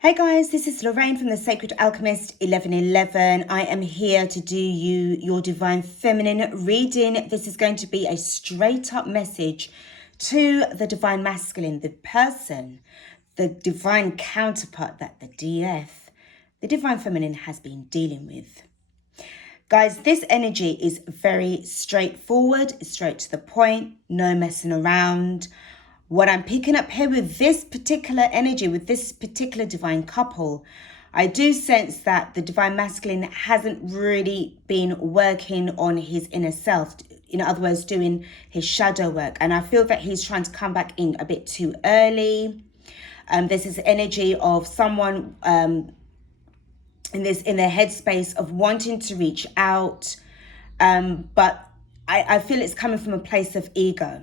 Hey guys, this is Lorraine from the Sacred Alchemist 1111. I am here to do your Divine Feminine reading. This is going to be a straight up message to the Divine Masculine, the person, the Divine counterpart that the DF, the Divine Feminine, has been dealing with. Guys, this energy is very straightforward, straight to the point, no messing around. What I'm picking up here with this particular energy, with this particular divine couple, I do sense that the Divine Masculine hasn't really been working on his inner self. In other words, doing his shadow work. And I feel that he's trying to come back in a bit too early. There's this energy of someone in their headspace of wanting to reach out. But I feel it's coming from a place of ego.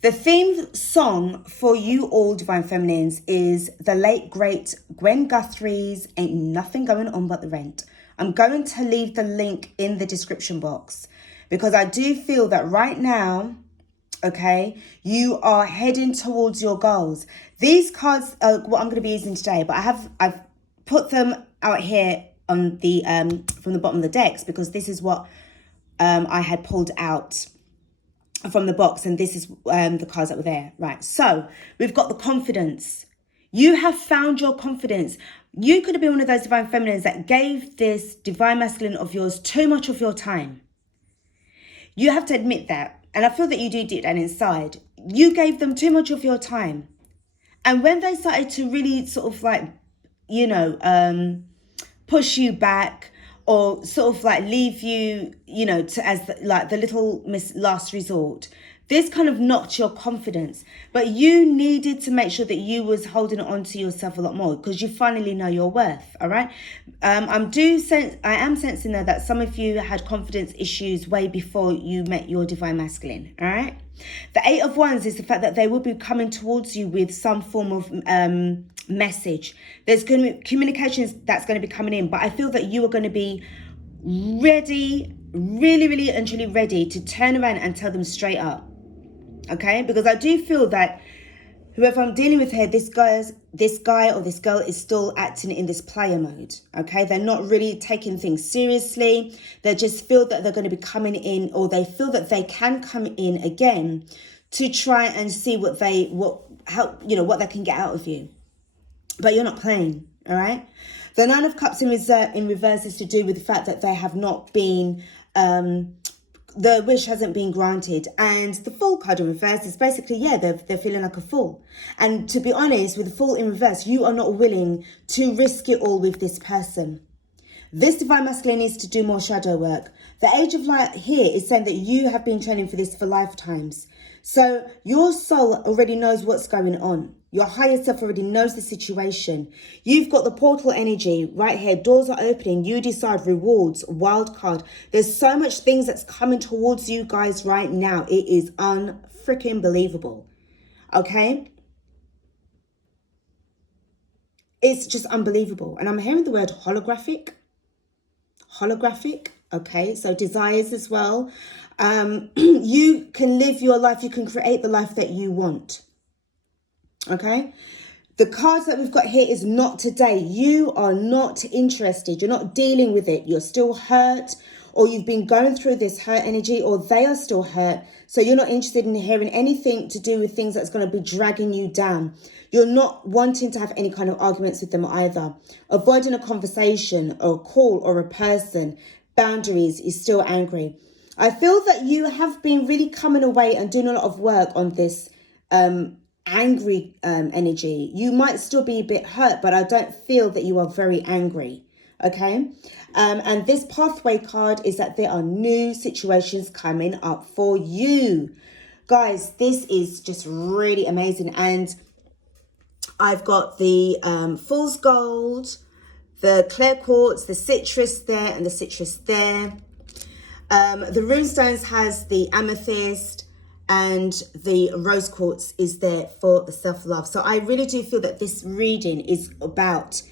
The theme song for you all Divine Feminines is the late great Gwen Guthrie's Ain't Nothing Going On But the Rent. I'm going to leave the link in the description box because I do feel that right now, okay, you are heading towards your goals. These cards are what I'm going to be using today, but I've put them out here on the from the bottom of the decks because this is what I had pulled out from the box, and this is the cards that were there. Right, so we've got the confidence. You have found your confidence. You could have been one of those Divine Feminines that gave this Divine Masculine of yours too much of your time. You have to admit that, and I feel that you do that inside. You gave them too much of your time, and when they started to really sort of like, you know, push you back, or sort of like leave you, you know, as the little last resort. This kind of knocked your confidence, but you needed to make sure that you was holding on to yourself a lot more because you finally know your worth. All right. I am sensing though that some of you had confidence issues way before you met your Divine Masculine. All right. The Eight of Wands is the fact that they will be coming towards you with some form of message. There's going to be communications that's going to be coming in, but I feel that you are going to be ready, really and truly ready to turn around and tell them straight up. Okay, because I do feel that whoever I'm dealing with here, this guy or this girl is still acting in this player mode. Okay, they're not really taking things seriously. They just feel that they're going to be coming in, or they feel that they can come in again to try and see what they can get out of you. But you're not playing. All right. The Nine of Cups in reverse is to do with the fact that they have not been the wish hasn't been granted. And the Fool card in reverse is basically, yeah, they're feeling like a fool. And to be honest, with the Fool in reverse, you are not willing to risk it all with this person. This Divine Masculine needs to do more shadow work. The Age of Light here is saying that you have been training for this for lifetimes. So your soul already knows what's going on. Your higher self already knows the situation. You've got the portal energy right here. Doors are opening. You decide, rewards, wild card. There's so much things that's coming towards you guys right now. It is unfreaking believable. Okay? It's just unbelievable. And I'm hearing the word holographic. Holographic. Okay, so desires as well. You can live your life. You can create the life that you want. Okay, the cards that we've got here is not today. You are not interested. You're not dealing with it. You're still hurt, or you've been going through this hurt energy, or they are still hurt. So you're not interested in hearing anything to do with things that's going to be dragging you down. You're not wanting to have any kind of arguments with them either. Avoiding a conversation or a call or a person. Boundaries is still angry. I feel that you have been really coming away and doing a lot of work on this angry energy. You might still be a bit hurt, but I don't feel that you are very angry. Okay, and this pathway card is that there are new situations coming up for you guys. This is just really amazing. And I've got the fool's gold, the clear quartz, the citrus there, and the citrus there. The rune stones has the amethyst, and the rose quartz is there for the self-love. So I really do feel that this reading is about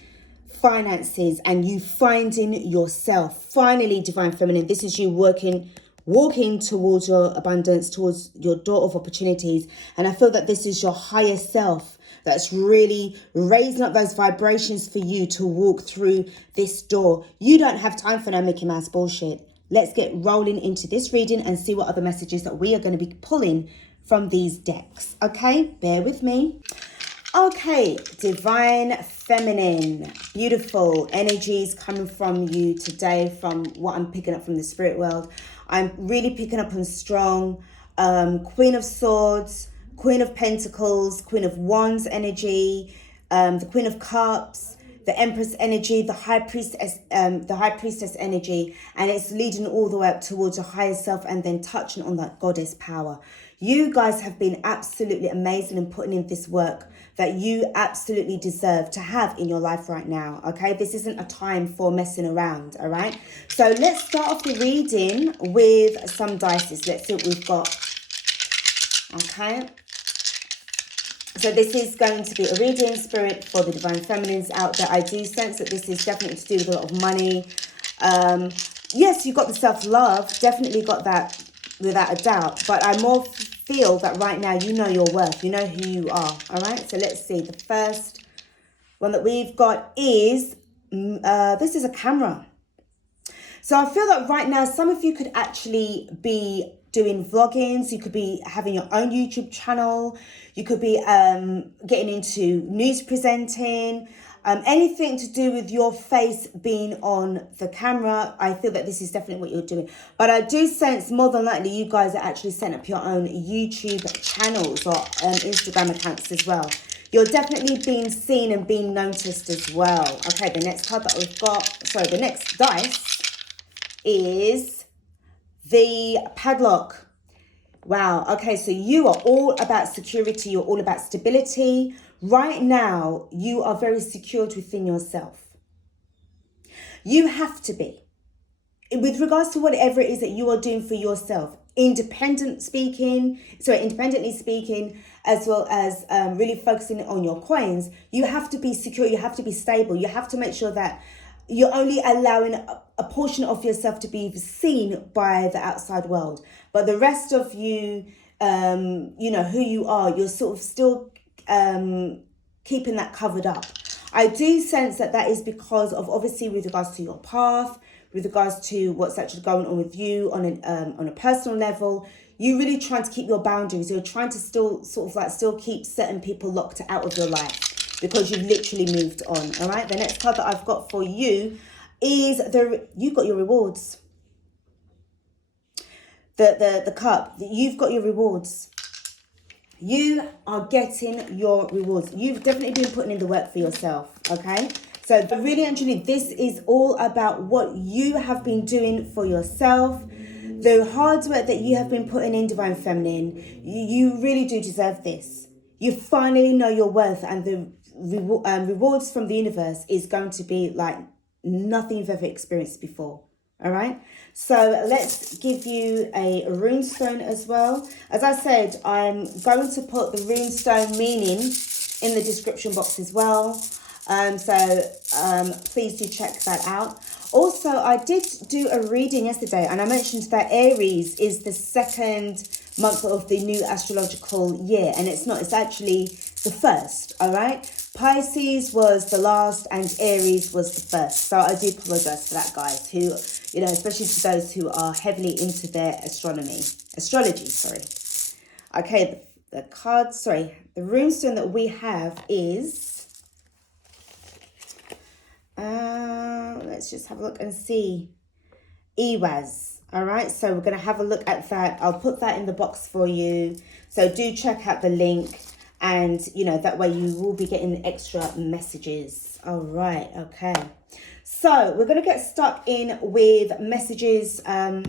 finances and you finding yourself. Finally, Divine Feminine, this is you walking towards your abundance, towards your door of opportunities. And I feel that this is your higher self that's really raising up those vibrations for you to walk through this door. You don't have time for no Mickey Mouse bullshit. Let's get rolling into this reading and see what other messages that we are going to be pulling from these decks. Okay, bear with me. Okay, Divine Feminine, beautiful energies coming from you today from what I'm picking up from the spirit world. I'm really picking up on strong Queen of Swords, Queen of Pentacles, Queen of Wands energy, the Queen of Cups, the Empress energy, the High Priestess energy, and it's leading all the way up towards a higher self and then touching on that goddess power. You guys have been absolutely amazing in putting in this work that you absolutely deserve to have in your life right now, okay? This isn't a time for messing around, all right? So let's start off the reading with some dice. Let's see what we've got, okay? So this is going to be a reading, spirit, for the Divine Feminines out there. I do sense that this is definitely to do with a lot of money. Yes, you got the self-love, definitely got that without a doubt, but I more feel that right now you know your worth, you know who you are. All right, so let's see. The first one that we've got is this is a camera. So I feel that right now some of you could actually be doing vloggings, you could be having your own YouTube channel, you could be getting into news presenting, anything to do with your face being on the camera. I feel that this is definitely what you're doing. But I do sense more than likely you guys are actually setting up your own YouTube channels or Instagram accounts as well. You're definitely being seen and being noticed as well. Okay, the next card that we've got, sorry, the next dice is the padlock. Wow. Okay, so you are all about security. You're all about stability. Right now, you are very secured within yourself. You have to be. With regards to whatever it is that you are doing for yourself, independently speaking, as well as really focusing on your coins, you have to be secure. You have to be stable. You have to make sure that you're only allowing a portion of yourself to be seen by the outside world. But the rest of you, you know, who you are, you're sort of still keeping that covered up. I do sense that that is because of, obviously, with regards to your path, with regards to what's actually going on with you on a personal level. You really trying to keep your boundaries. You're trying to still still keep certain people locked out of your life because you've literally moved on. All right. The next card that I've got for you is you got your rewards. The cup. You've got your rewards. You are getting your rewards. You've definitely been putting in the work for yourself. Okay. So really and truly, this is all about what you have been doing for yourself. The hard work that you have been putting in, Divine Feminine, you really do deserve this. You finally know your worth, and the rewards from the universe is going to be like nothing you've ever experienced before. All right. So let's give you a rune stone as well. As I said, I'm going to put the rune stone meaning in the description box as well. Please do check that out. Also, I did do a reading yesterday and I mentioned that Aries is the second month of the new astrological year, and it's not, it's actually the first. All right. Pisces was the last and Aries was the first. So I do apologize for that, guys, who, you know, especially to those who are heavily into their astrology, sorry. Okay, the rune stone that we have is, let's just have a look and see, Eihwaz. All right, so we're going to have a look at that. I'll put that in the box for you. So do check out the link. And, you know, that way you will be getting extra messages. All right. Okay. So we're going to get stuck in with messages. No,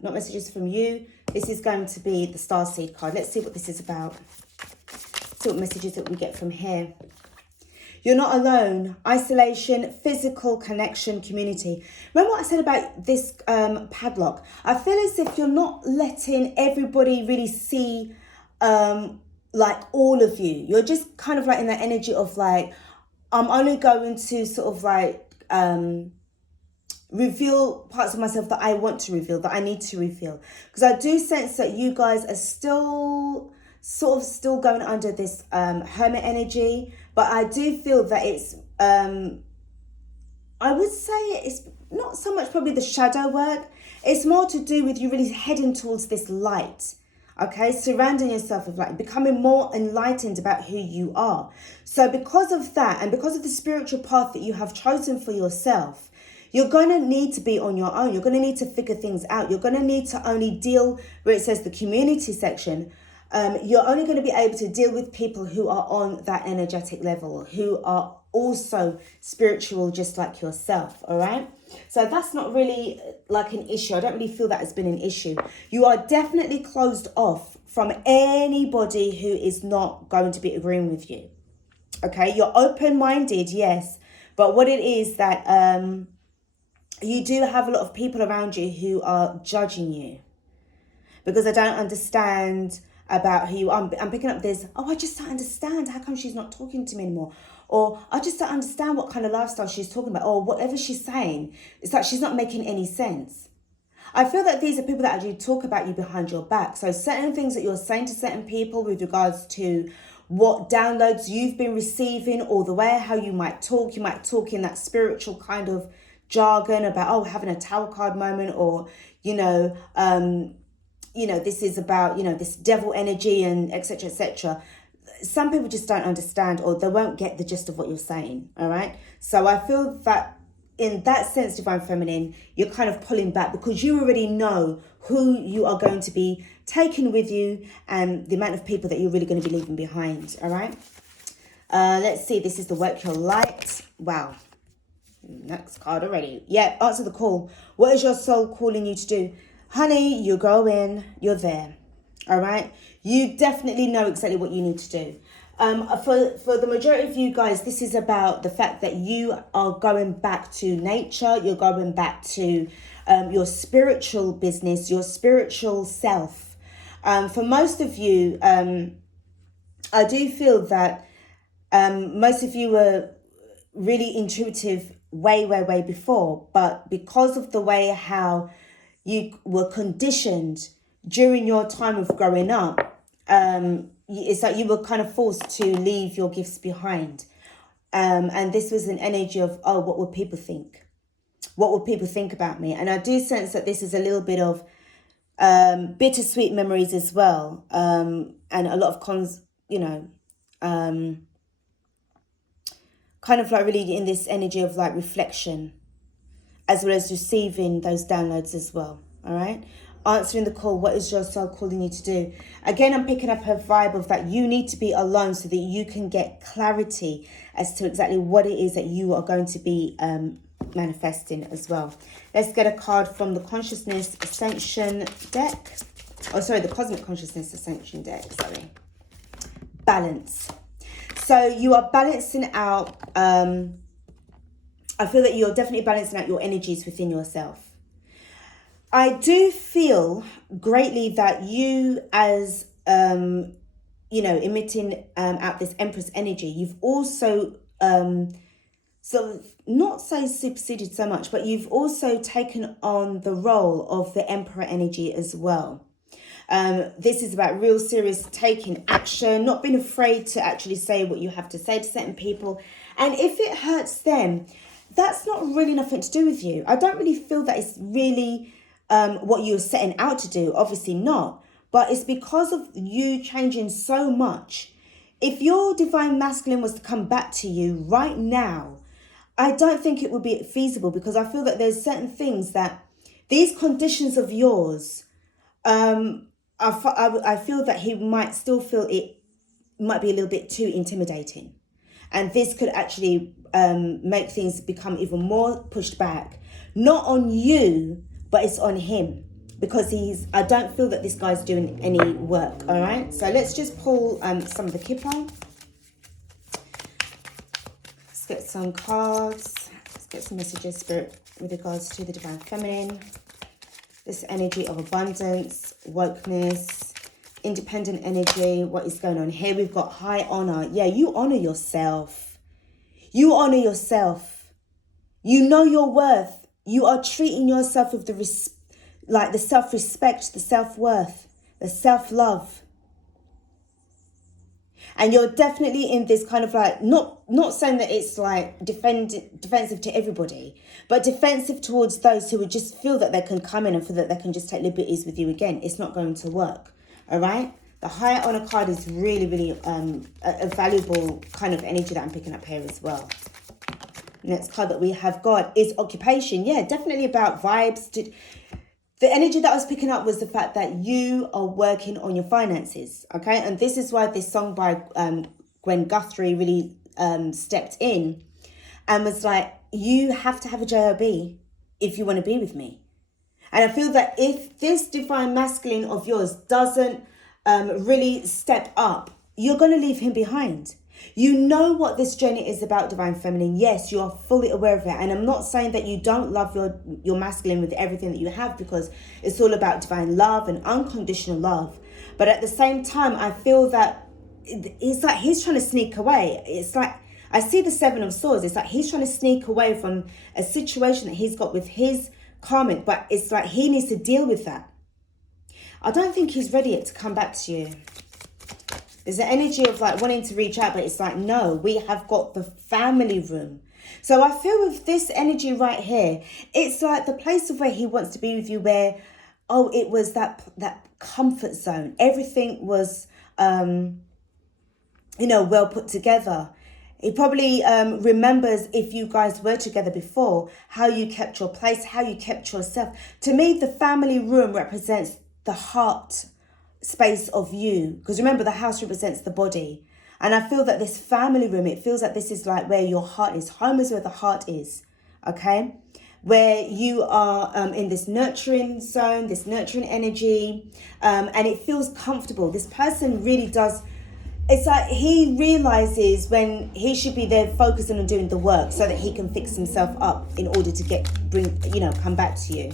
not messages from you. This is going to be the Starseed card. Let's see what this is about. See what messages that we get from here. You're not alone. Isolation, physical connection, community. Remember what I said about this padlock? I feel as if you're not letting everybody really see like all of you. You're just kind of like in that energy of like, I'm only going to sort of like reveal parts of myself that I want to reveal, that I need to reveal. Because I do sense that you guys are still sort of still going under this hermit energy, but I do feel that it's I would say it's not so much probably the shadow work. It's more to do with you really heading towards this light. Okay, surrounding yourself with light, becoming more enlightened about who you are. So because of that, and because of the spiritual path that you have chosen for yourself, you're going to need to be on your own. You're going to need to figure things out. You're going to need to only deal, where it says the community section, you're only going to be able to deal with people who are on that energetic level, who are also spiritual just like yourself. All right, so that's not really like an issue. I don't really feel that has been an issue. You are definitely closed off from anybody who is not going to be agreeing with you. Okay, you're open-minded, yes, but what it is that you do have a lot of people around you who are judging you because I don't understand about who you are. I'm picking up this, oh, I just don't understand. How come she's not talking to me anymore? Or I just don't understand what kind of lifestyle she's talking about, or whatever she's saying. It's like she's not making any sense. I feel that these are people that actually talk about you behind your back. So certain things that you're saying to certain people with regards to what downloads you've been receiving, or the way how you might talk in that spiritual kind of jargon about, oh, having a tower card moment, or, this is about, this devil energy and etc., etc. Some people just don't understand, or they won't get the gist of what you're saying. All right. So I feel that in that sense, Divine Feminine, you're kind of pulling back because you already know who you are going to be taking with you and the amount of people that you're really going to be leaving behind. All right. Let's see. This is the Work Your Light. Wow. Next card already. Yeah. Answer the call. What is your soul calling you to do? Honey, you're going. You're there. All right. You definitely know exactly what you need to do. For the majority of you guys, this is about the fact that you are going back to nature. You're going back to your spiritual business, your spiritual self. For most of you, I do feel that most of you were really intuitive way before. But because of the way how you were conditioned during your time of growing up, it's like you were kind of forced to leave your gifts behind. And this was an energy of, oh, what would people think? What would people think about me? And I do sense that this is a little bit of bittersweet memories as well. And a lot of kind of like really in this energy of like reflection, as well as receiving those downloads as well. All right. Answering the call, what is your soul calling you to do? Again, I'm picking up a vibe of that you need to be alone so that you can get clarity as to exactly what it is that you are going to be manifesting as well. Let's get a card from the Consciousness Ascension deck. Oh, sorry, the Cosmic Consciousness Ascension deck, sorry. Balance. So you are balancing out, I feel that you're definitely balancing out your energies within yourself. I do feel greatly that you as, emitting out this Empress energy, you've also sort of not say superseded so much, but you've also taken on the role of the Emperor energy as well. This is about real serious taking action, not being afraid to actually say what you have to say to certain people. And if it hurts them, that's not really nothing to do with you. I don't really feel that it's really what you're setting out to do, obviously not, but it's because of you changing so much. If your divine masculine was to come back to you right now, I don't think it would be feasible, because I feel that there's certain things that these conditions of yours, I feel that he might still feel it might be a little bit too intimidating, and this could actually make things become even more pushed back, not on you, but it's on him, because I don't feel that this guy's doing any work. All right, so let's just pull some of the kippa. Let's get some cards. Let's get some messages, Spirit, with regards to the Divine Feminine. This energy of abundance, wokeness, independent energy. What is going on here? We've got high honor. Yeah, you honor yourself. You honor yourself. You know your worth. You are treating yourself with the self-respect, the self-worth, the self-love. And you're definitely in this kind of like, not saying that it's like defensive to everybody, but defensive towards those who would just feel that they can come in and feel that they can just take liberties with you again. It's not going to work. All right. The High Honor card is really, really a valuable kind of energy that I'm picking up here as well. Next card that we have got is occupation. Yeah, definitely about vibes. The energy that I was picking up was the fact that you are working on your finances, okay? And this is why this song by Gwen Guthrie really stepped in and was like, you have to have a job if you want to be with me. And I feel that if this divine masculine of yours doesn't really step up, you're going to leave him behind. You know what this journey is about, divine feminine. Yes, you are fully aware of it. And I'm not saying that you don't love your masculine with everything that you have, because it's all about divine love and unconditional love. But at the same time, I feel that it's like he's trying to sneak away. It's like, I see the Seven of Swords. It's like he's trying to sneak away from a situation that he's got with his karmic, but it's like he needs to deal with that. I don't think he's ready yet to come back to you. There's an energy of like wanting to reach out, but it's like, no, we have got the family room. So I feel with this energy right here, it's like the place of where he wants to be with you, where, oh, it was that comfort zone. Everything was, well put together. He probably remembers, if you guys were together before, how you kept your place, how you kept yourself. To me, the family room represents the heart space of you, because remember, the house represents the body. And I feel that this family room, it feels like this is like where your heart is. Home is where the heart is, okay? Where you are in this nurturing zone, this nurturing energy, and it feels comfortable. This person really does, it's like he realizes when he should be there focusing on doing the work so that he can fix himself up in order to come back to you.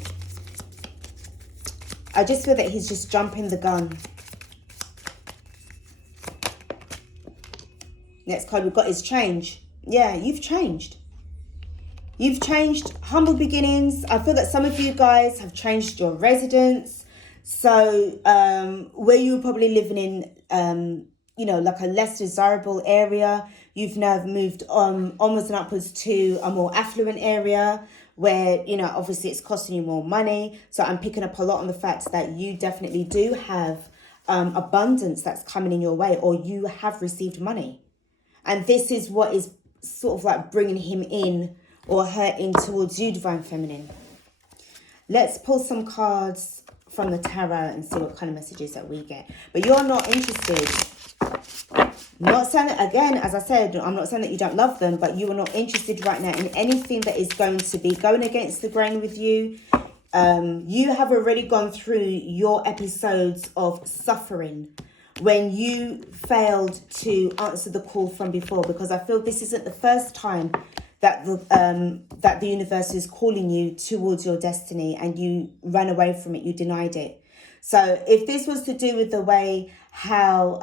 I just feel that he's just jumping the gun. Next card we've got is change. Yeah, you've changed. You've changed. Humble beginnings. I feel that some of you guys have changed your residence. So where you were probably living in, like a less desirable area, you've now moved onwards and upwards to a more affluent area, where, obviously it's costing you more money. So I'm picking up a lot on the fact that you definitely do have abundance that's coming in your way, or you have received money. And this is what is sort of like bringing him in or her in towards you, divine feminine. Let's pull some cards from the tarot and see what kind of messages that we get. But you're not interested. Not saying that, again, as I said, I'm not saying that you don't love them, but you are not interested right now in anything that is going to be going against the grain with you. You have already gone through your episodes of suffering when you failed to answer the call from before, because I feel this isn't the first time that the universe is calling you towards your destiny and you ran away from it, you denied it. So if this was to do with the way how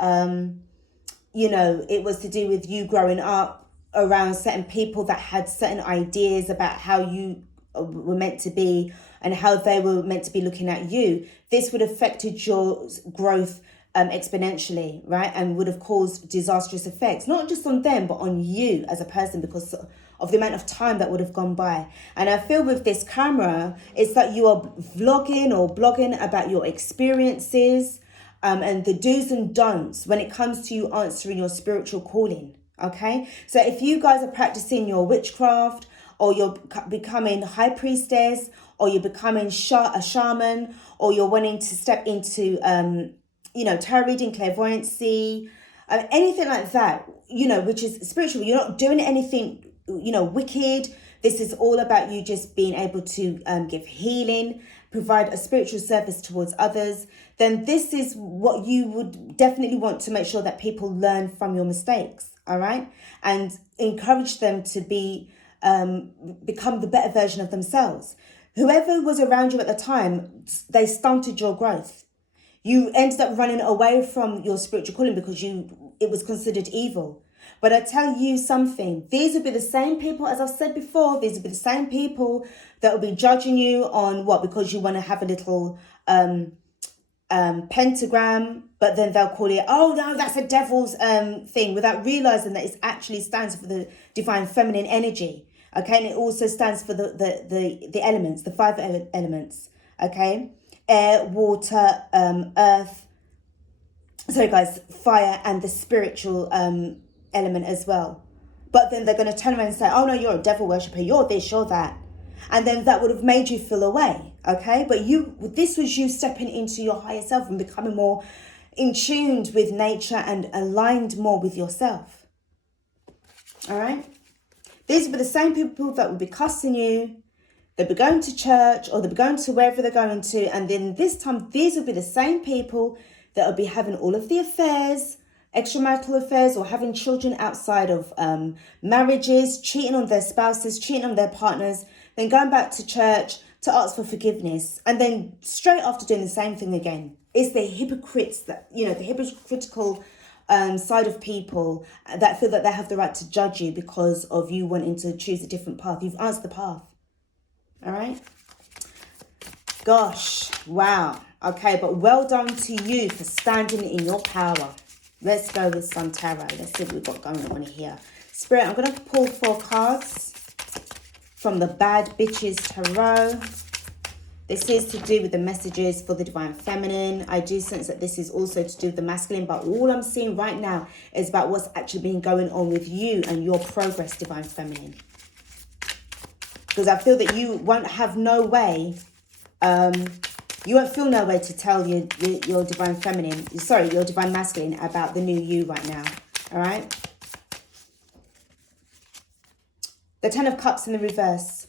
it was to do with you growing up around certain people that had certain ideas about how you were meant to be and how they were meant to be looking at you, this would have affected your growth exponentially, right? And would have caused disastrous effects, not just on them, but on you as a person, because of the amount of time that would have gone by. And I feel with this camera, it's that you are vlogging or blogging about your experiences, and the do's and don'ts when it comes to you answering your spiritual calling, okay? So if you guys are practicing your witchcraft, or you're becoming high priestess, or you're becoming a shaman, or you're wanting to step into, tarot reading, clairvoyancy, anything like that, which is spiritual, you're not doing anything, wicked. This is all about you just being able to give healing, provide a spiritual service towards others. Then this is what you would definitely want to make sure that people learn from your mistakes, all right? And encourage them to become the better version of themselves. Whoever was around you at the time, they stunted your growth. You ended up running away from your spiritual calling because it was considered evil. But I tell you something, these will be the same people, as I've said before, these will be the same people that will be judging you on what, because you want to have a little pentagram, but then they'll call it, oh no, that's a devil's thing, without realizing that it actually stands for the divine feminine energy. Okay, and it also stands for the elements, the 5 elements. Okay, air, water, earth. Sorry guys, fire, and the spiritual element as well. But then they're going to turn around and say, oh no, you're a devil worshipper, you're this, you're that. And then that would have made you feel away, okay? But this was you stepping into your higher self and becoming more in tune with nature and aligned more with yourself. All right? These would be the same people that would be cussing you. They'd be going to church, or they'd be going to wherever they're going to. And then this time, these would be the same people that would be having all of the affairs, extramarital affairs, or having children outside of marriages, cheating on their spouses, cheating on their partners, then going back to church to ask for forgiveness, and then straight after doing the same thing again. It's the hypocrites that, the hypocritical side of people that feel that they have the right to judge you because of you wanting to choose a different path. You've answered the path. All right? Gosh, wow. Okay, but well done to you for standing in your power. Let's go with some tarot. Let's see what we've got going on here. Spirit, I'm going to pull 4 cards from the Bad Bitches Tarot. This is to do with the messages for the divine feminine. I do sense that this is also to do with the masculine, but all I'm seeing right now is about what's actually been going on with you and your progress, divine feminine. Because I feel that you won't have no way, you won't feel no way to tell your divine feminine, your divine masculine about the new you right now. All right? The 10 of Cups in the reverse.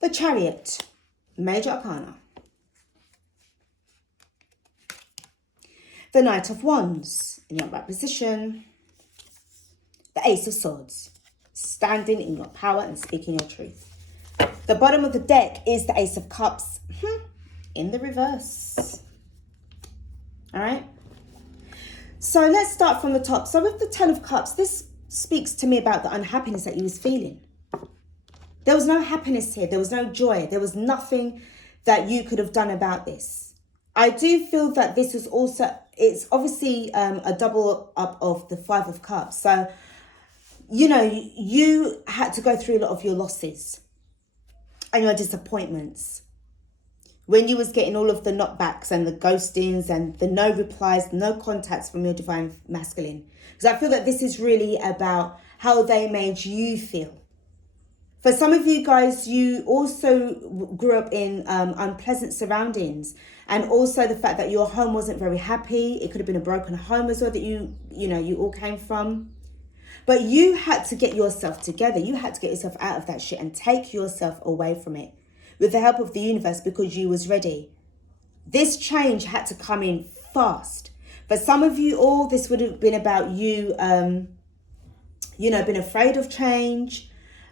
The Chariot, Major Arcana. The Knight of Wands in your right position. The Ace of Swords, standing in your power and speaking your truth. The bottom of the deck is the Ace of Cups in the reverse. All right. So let's start from the top. So with the 10 of Cups, this speaks to me about the unhappiness that you was feeling. There was no happiness here. There was no joy. There was nothing that you could have done about this. I do feel that this is also, it's obviously a double up of the 5 of Cups. So, you had to go through a lot of your losses and your disappointments. When you was getting all of the knockbacks and the ghostings and the no replies, no contacts from your divine masculine. Because I feel that this is really about how they made you feel. For some of you guys, you also grew up in unpleasant surroundings. And also the fact that your home wasn't very happy. It could have been a broken home as well that you all came from. But you had to get yourself together. You had to get yourself out of that shit and take yourself away from it with the help of the universe, because you was ready. This change had to come in fast. For some of you all, this would have been about you, been afraid of change.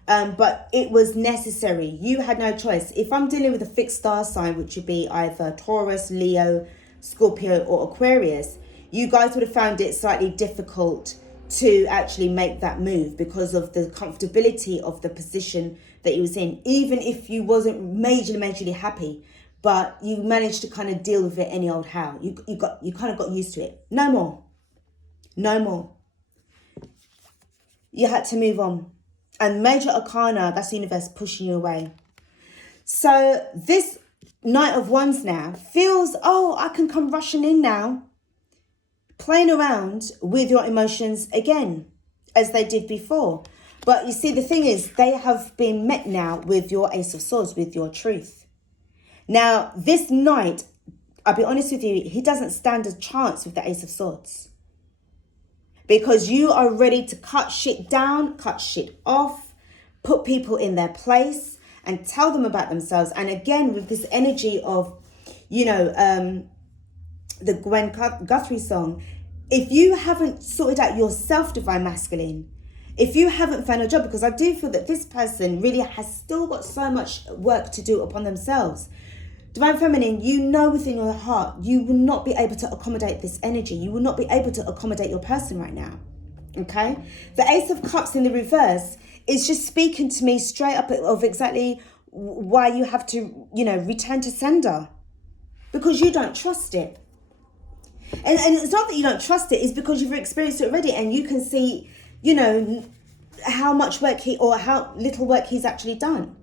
But it was necessary. You had no choice. If I'm dealing with a fixed star sign, which would be either Taurus, Leo, Scorpio, or Aquarius, you guys would have found it slightly difficult to actually make that move because of the comfortability of the position that you was in. Even if you wasn't majorly happy, but you managed to kind of deal with it any old how. You kind of got used to it. No more. You had to move on. And Major Arcana, that's the universe pushing you away. So this Knight of Wands now feels, I can come rushing in now. Playing around with your emotions again, as they did before. But you see, the thing is, they have been met now with your Ace of Swords, with your truth. Now, this Knight, I'll be honest with you, he doesn't stand a chance with the Ace of Swords. Because you are ready to cut shit down, cut shit off, put people in their place and tell them about themselves. And again, with this energy of, the Gwen Guthrie song, if you haven't sorted out yourself, divine masculine, if you haven't found a job, because I do feel that this person really has still got so much work to do upon themselves. Divine feminine, you know within your heart, you will not be able to accommodate this energy. You will not be able to accommodate your person right now. Okay? The Ace of Cups in the reverse is just speaking to me straight up of exactly why you have to, return to sender. Because you don't trust it. And it's not that you don't trust it, it's because you've experienced it already and you can see, how much work how little work he's actually done.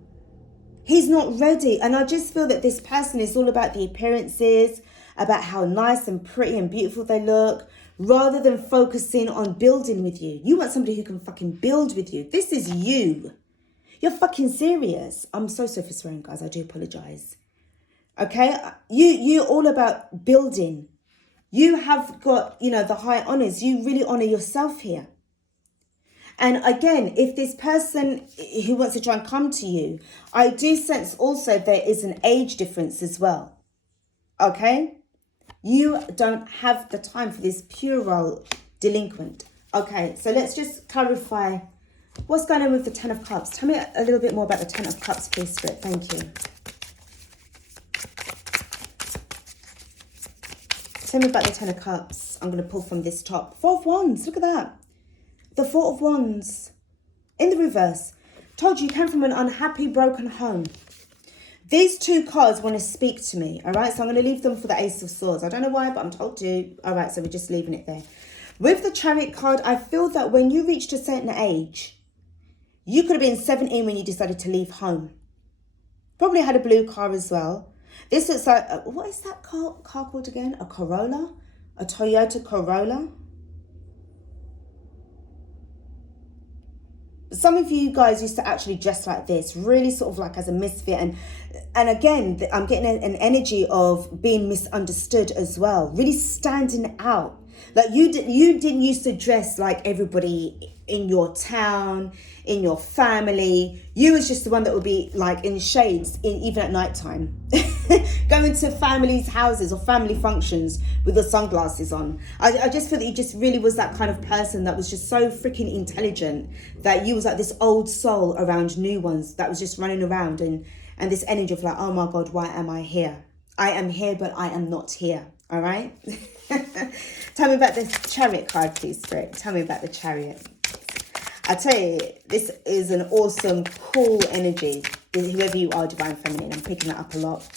He's not ready. And I just feel that this person is all about the appearances, about how nice and pretty and beautiful they look, rather than focusing on building with you. You want somebody who can fucking build with you. This is you. You're fucking serious. I'm so sorry for swearing, guys. I do apologize. Okay? You're all about building. You have got, the high honors. You really honor yourself here. And again, if this person who wants to try and come to you, I do sense also there is an age difference as well. Okay? You don't have the time for this puerile delinquent. Okay, so let's just clarify what's going on with the Ten of Cups. Tell me a little bit more about the Ten of Cups, please, Spirit. Thank you. Tell me about the Ten of Cups. I'm going to pull from this top. Four of Wands. Look at that. The Four of Wands. In the reverse. Told you came from an unhappy, broken home. These two cards want to speak to me, all right? So I'm going to leave them for the Ace of Swords. I don't know why, but I'm told to. All right, so we're just leaving it there. With the Chariot card, I feel that when you reached a certain age, you could have been 17 when you decided to leave home. Probably had a blue car as well. This looks like, what is that car called again? A Corolla? A Toyota Corolla? Some of you guys used to actually dress like this, really sort of like as a misfit. And again, I'm getting an energy of being misunderstood as well. Really standing out. Like you didn't used to dress like everybody in your town, in your family. You was just the one that would be like in shades, even at nighttime. Going to families' houses or family functions with the sunglasses on. I just feel that you just really was that kind of person that was just so freaking intelligent that you was like this old soul around new ones that was just running around and this energy of like, oh my God, why am I here? I am here, but I am not here. All right. Tell me about this Chariot card, please, Spirit. Tell me about the Chariot. I tell you, this is an awesome, cool energy. Whoever you are, Divine Feminine, I'm picking that up a lot.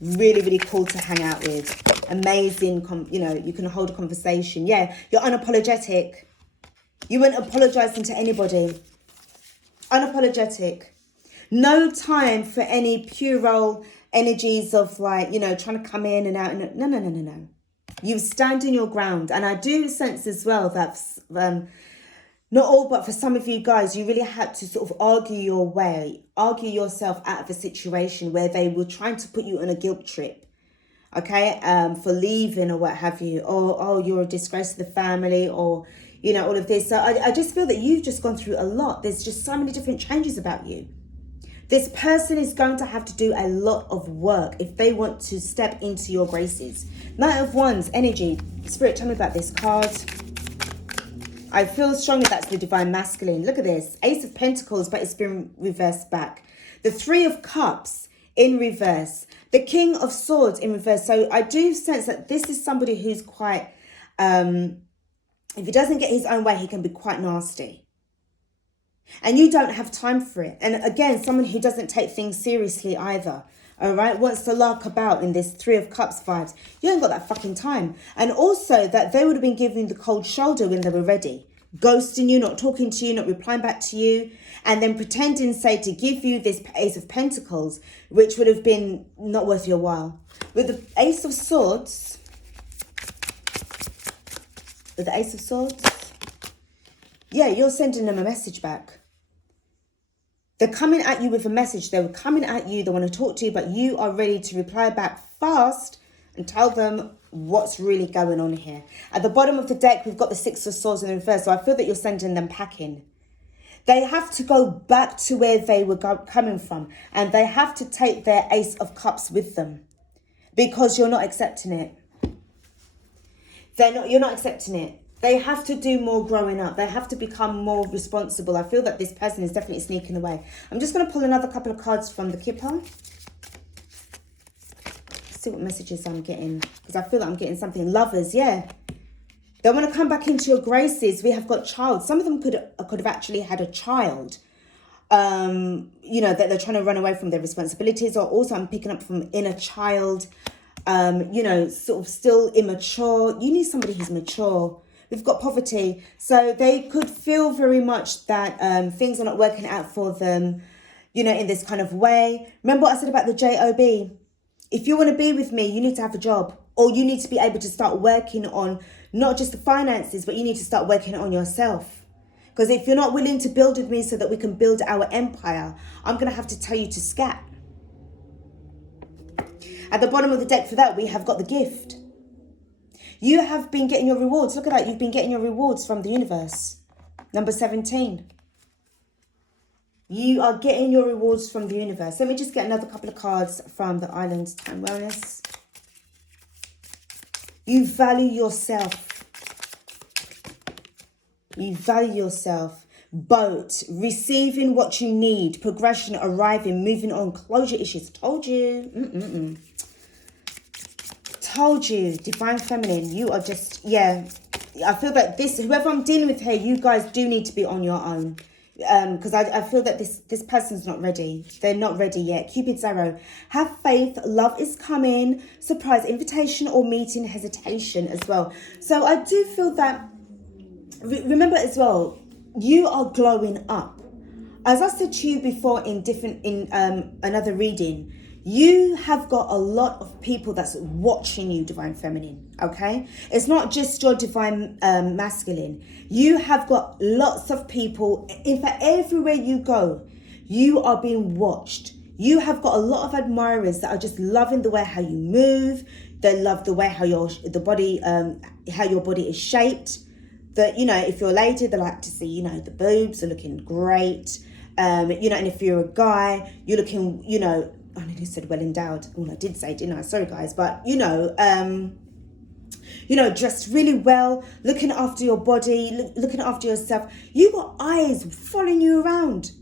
Really, really cool to hang out with. Amazing, you can hold a conversation. Yeah, you're unapologetic. You weren't apologizing to anybody. Unapologetic. No time for any puerile energies of like, trying to come in and out. No. You stand in your ground. And I do sense as well that, not all, but for some of you guys, you really had to sort of argue yourself out of a situation where they were trying to put you on a guilt trip. Okay, for leaving or what have you. Or, oh, you're a disgrace to the family or, all of this. So I just feel that you've just gone through a lot. There's just so many different changes about you. This person is going to have to do a lot of work if they want to step into your graces. Knight of Wands, energy. Spirit, tell me about this card. I feel strongly that's the Divine Masculine. Look at this. Ace of Pentacles, but it's been reversed back. The Three of Cups in reverse. The King of Swords in reverse. So I do sense that this is somebody who's quite, if he doesn't get his own way, he can be quite nasty. And you don't have time for it. And again, someone who doesn't take things seriously either. All right, wants to lark about in this Three of Cups vibes. You ain't got that fucking time. And also that they would have been giving the cold shoulder when they were ready. Ghosting you, not talking to you, not replying back to you. And then pretending, say, to give you this Ace of Pentacles, which would have been not worth your while. With the Ace of Swords. With the Ace of Swords. Yeah, you're sending them a message back. They're coming at you with a message. They're coming at you. They want to talk to you, but you are ready to reply back fast and tell them what's really going on here. At the bottom of the deck, we've got the Six of Swords in the reverse. So I feel that you're sending them packing. They have to go back to where they were coming from. And they have to take their Ace of Cups with them. Because you're not accepting it. You're not accepting it. They have to do more growing up. They have to become more responsible. I feel that this person is definitely sneaking away. I'm just going to pull another couple of cards from the Kipper. See what messages I'm getting. Because I feel that I'm getting something. Lovers, yeah. They want to come back into your graces. We have got child. Some of them could have actually had a child. that they're trying to run away from their responsibilities, or also I'm picking up from inner child, sort of still immature. You need somebody who's mature. We've got poverty. So they could feel very much that things are not working out for them, in this kind of way. Remember what I said about the job? If you want to be with me, you need to have a job, or you need to be able to start working on not just the finances, but you need to start working on yourself. Because if you're not willing to build with me so that we can build our empire, I'm going to have to tell you to scat. At the bottom of the deck for that, we have got the gift. You have been getting your rewards. Look at that. You've been getting your rewards from the universe. Number 17. You are getting your rewards from the universe. Let me just get another couple of cards from the Islands Time Wellness. You value yourself. You value yourself. Boat, receiving what you need, progression, arriving, moving on, closure issues. Told you. Told you, divine feminine. You are just, I feel that whoever I'm dealing with here, you guys do need to be on your own. Because I feel that this person's not ready. They're not ready yet. Cupid's arrow. Have faith. Love is coming. Surprise invitation or meeting hesitation as well. So I do feel that, remember as well, you are glowing up. As I said to you before in another reading, you have got a lot of people that's watching you, divine feminine, okay? It's not just your divine masculine. You have got lots of people. In fact, everywhere you go, you are being watched. You have got a lot of admirers that are just loving the way how you move. They love the way how your body is shaped. That, if you're a lady, they like to see, the boobs are looking great. And if you're a guy, you're looking, I nearly said well endowed. Well, I did say, didn't I? Sorry, guys. But, dressed really well, looking after your body, looking after yourself. You got eyes following you around.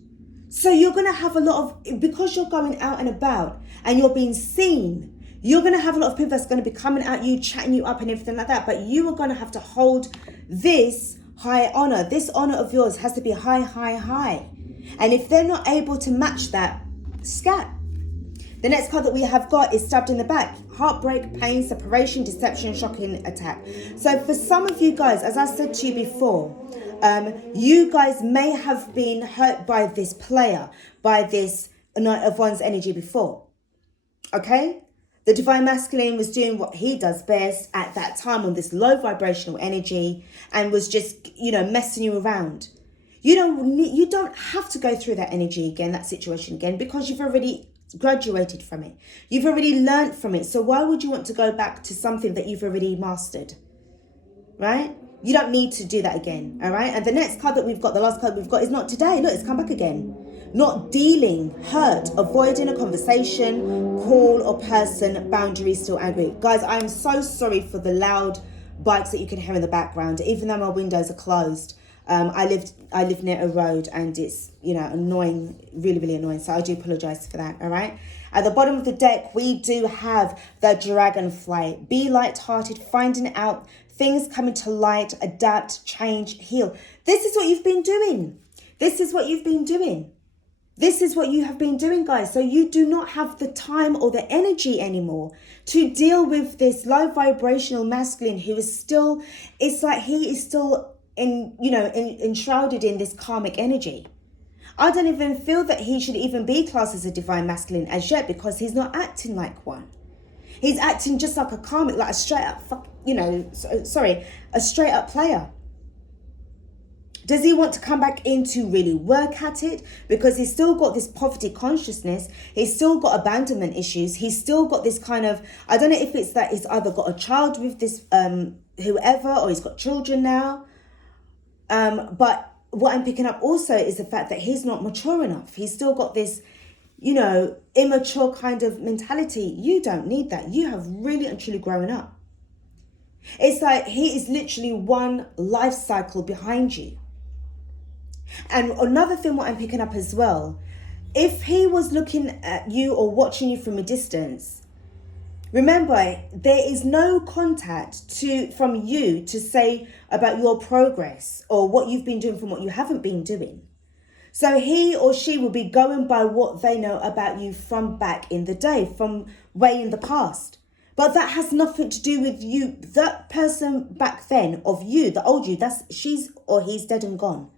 So you're going to have a lot of, because you're going out and about and you're being seen, you're going to have a lot of people that's going to be coming at you, chatting you up and everything like that. But you are going to have to hold this high honor. This honor of yours has to be high, high, high. And if they're not able to match that, scat. The next card that we have got is stabbed in the back. Heartbreak, pain, separation, deception, shocking attack. So for some of you guys, as I said to you before, you guys may have been hurt by this player, by this Knight of Wands energy before. Okay? The divine masculine was doing what he does best at that time on this low vibrational energy and was just, messing you around. You don't have to go through that energy again, that situation again, because you've already graduated from it. You've already learned from it. So why would you want to go back to something that you've already mastered? Right? You don't need to do that again. All right? And the next card that we've got, the last card we've got, is not today. Look, it's come back again. Not dealing, hurt, avoiding a conversation, call or person, boundary, still angry. Guys, I am so sorry for the loud bikes that you can hear in the background, even though my windows are closed. I live near a road and it's, annoying, really, really annoying. So I do apologize for that. All right. At the bottom of the deck, we do have the dragonfly. Be light-hearted, finding out things coming to light, adapt, change, heal. This is what you've been doing. This is what you've been doing. This is what you have been doing, guys. So you do not have the time or the energy anymore to deal with this low vibrational masculine who is still, it's like he is still enshrouded in this karmic energy. I don't even feel that he should even be classed as a divine masculine as yet, because he's not acting like one. He's acting just like a karmic, like a straight up, a straight up player. Does he want to come back in to really work at it? Because he's still got this poverty consciousness. He's still got abandonment issues. He's still got this kind of, I don't know if it's that he's either got a child with this whoever, or he's got children now. But what I'm picking up also is the fact that he's not mature enough. He's still got this, immature kind of mentality. You don't need that. You have really and truly grown up. It's like he is literally one life cycle behind you. And another thing what I'm picking up as well, if he was looking at you or watching you from a distance, remember, there is no contact from you to say about your progress or what you've been doing from what you haven't been doing. So he or she will be going by what they know about you from back in the day, from way in the past. But that has nothing to do with you. That person back then of you, the old you, she's or he's dead and gone.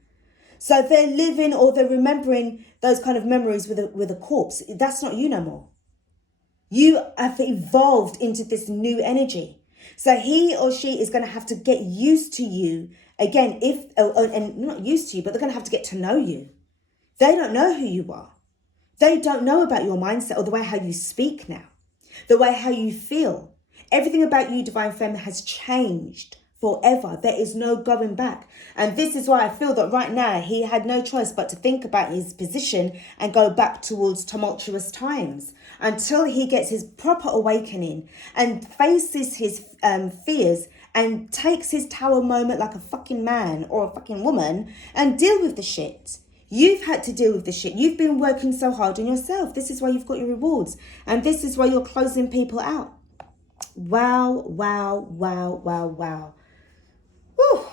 So they're living or they're remembering those kind of memories with a corpse. That's not you no more. You have evolved into this new energy. So he or she is going to have to get used to you again, and not used to you, but they're going to have to get to know you. They don't know who you are. They don't know about your mindset or the way how you speak now, the way how you feel. Everything about you, Divine Feminine, has changed forever. There is no going back. And this is why I feel that right now he had no choice but to think about his position and go back towards tumultuous times until he gets his proper awakening and faces his fears and takes his tower moment like a fucking man or a fucking woman and deal with the shit. You've had to deal with the shit. You've been working so hard on yourself. This is why you've got your rewards. And this is why you're closing people out. Wow, wow, wow, wow, wow. Whew.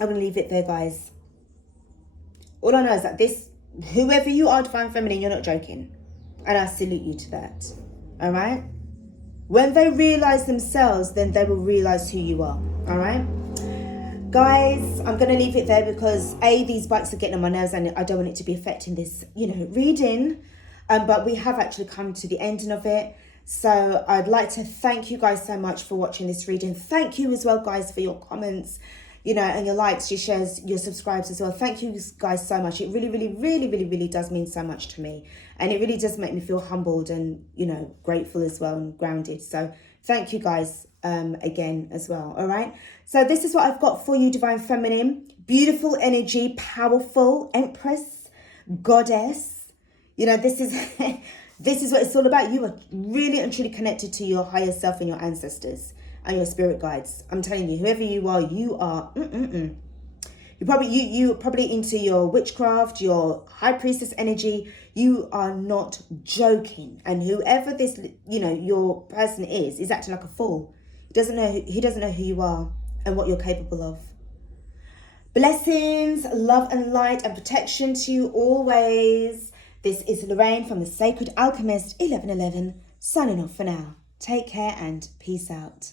I'm going to leave it there, guys. All I know is that whoever you are, Divine Feminine, you're not joking. And I salute you to that. All right? When they realize themselves, then they will realize who you are. All right? Guys, I'm going to leave it there because these bikes are getting on my nerves and I don't want it to be affecting this, reading. But we have actually come to the ending of it. So I'd like to thank you guys so much for watching this reading. Thank you as well, guys, for your comments, and your likes, your shares, your subscribes as well. Thank you guys so much. It really, really, really, really, really does mean so much to me. And it really does make me feel humbled and, grateful as well and grounded. So thank you guys again as well. All right. So this is what I've got for you, Divine Feminine. Beautiful energy, powerful, Empress, Goddess. This is this is what it's all about. You are really and truly connected to your higher self and your ancestors and your spirit guides. I'm telling you, whoever you are, you are. You're probably into your witchcraft, your high priestess energy. You are not joking. And whoever this, your person is acting like a fool. He doesn't know who you are and what you're capable of. Blessings, love and light and protection to you always. This is Lorraine from the Sacred Alchemist 1111, signing off for now. Take care and peace out.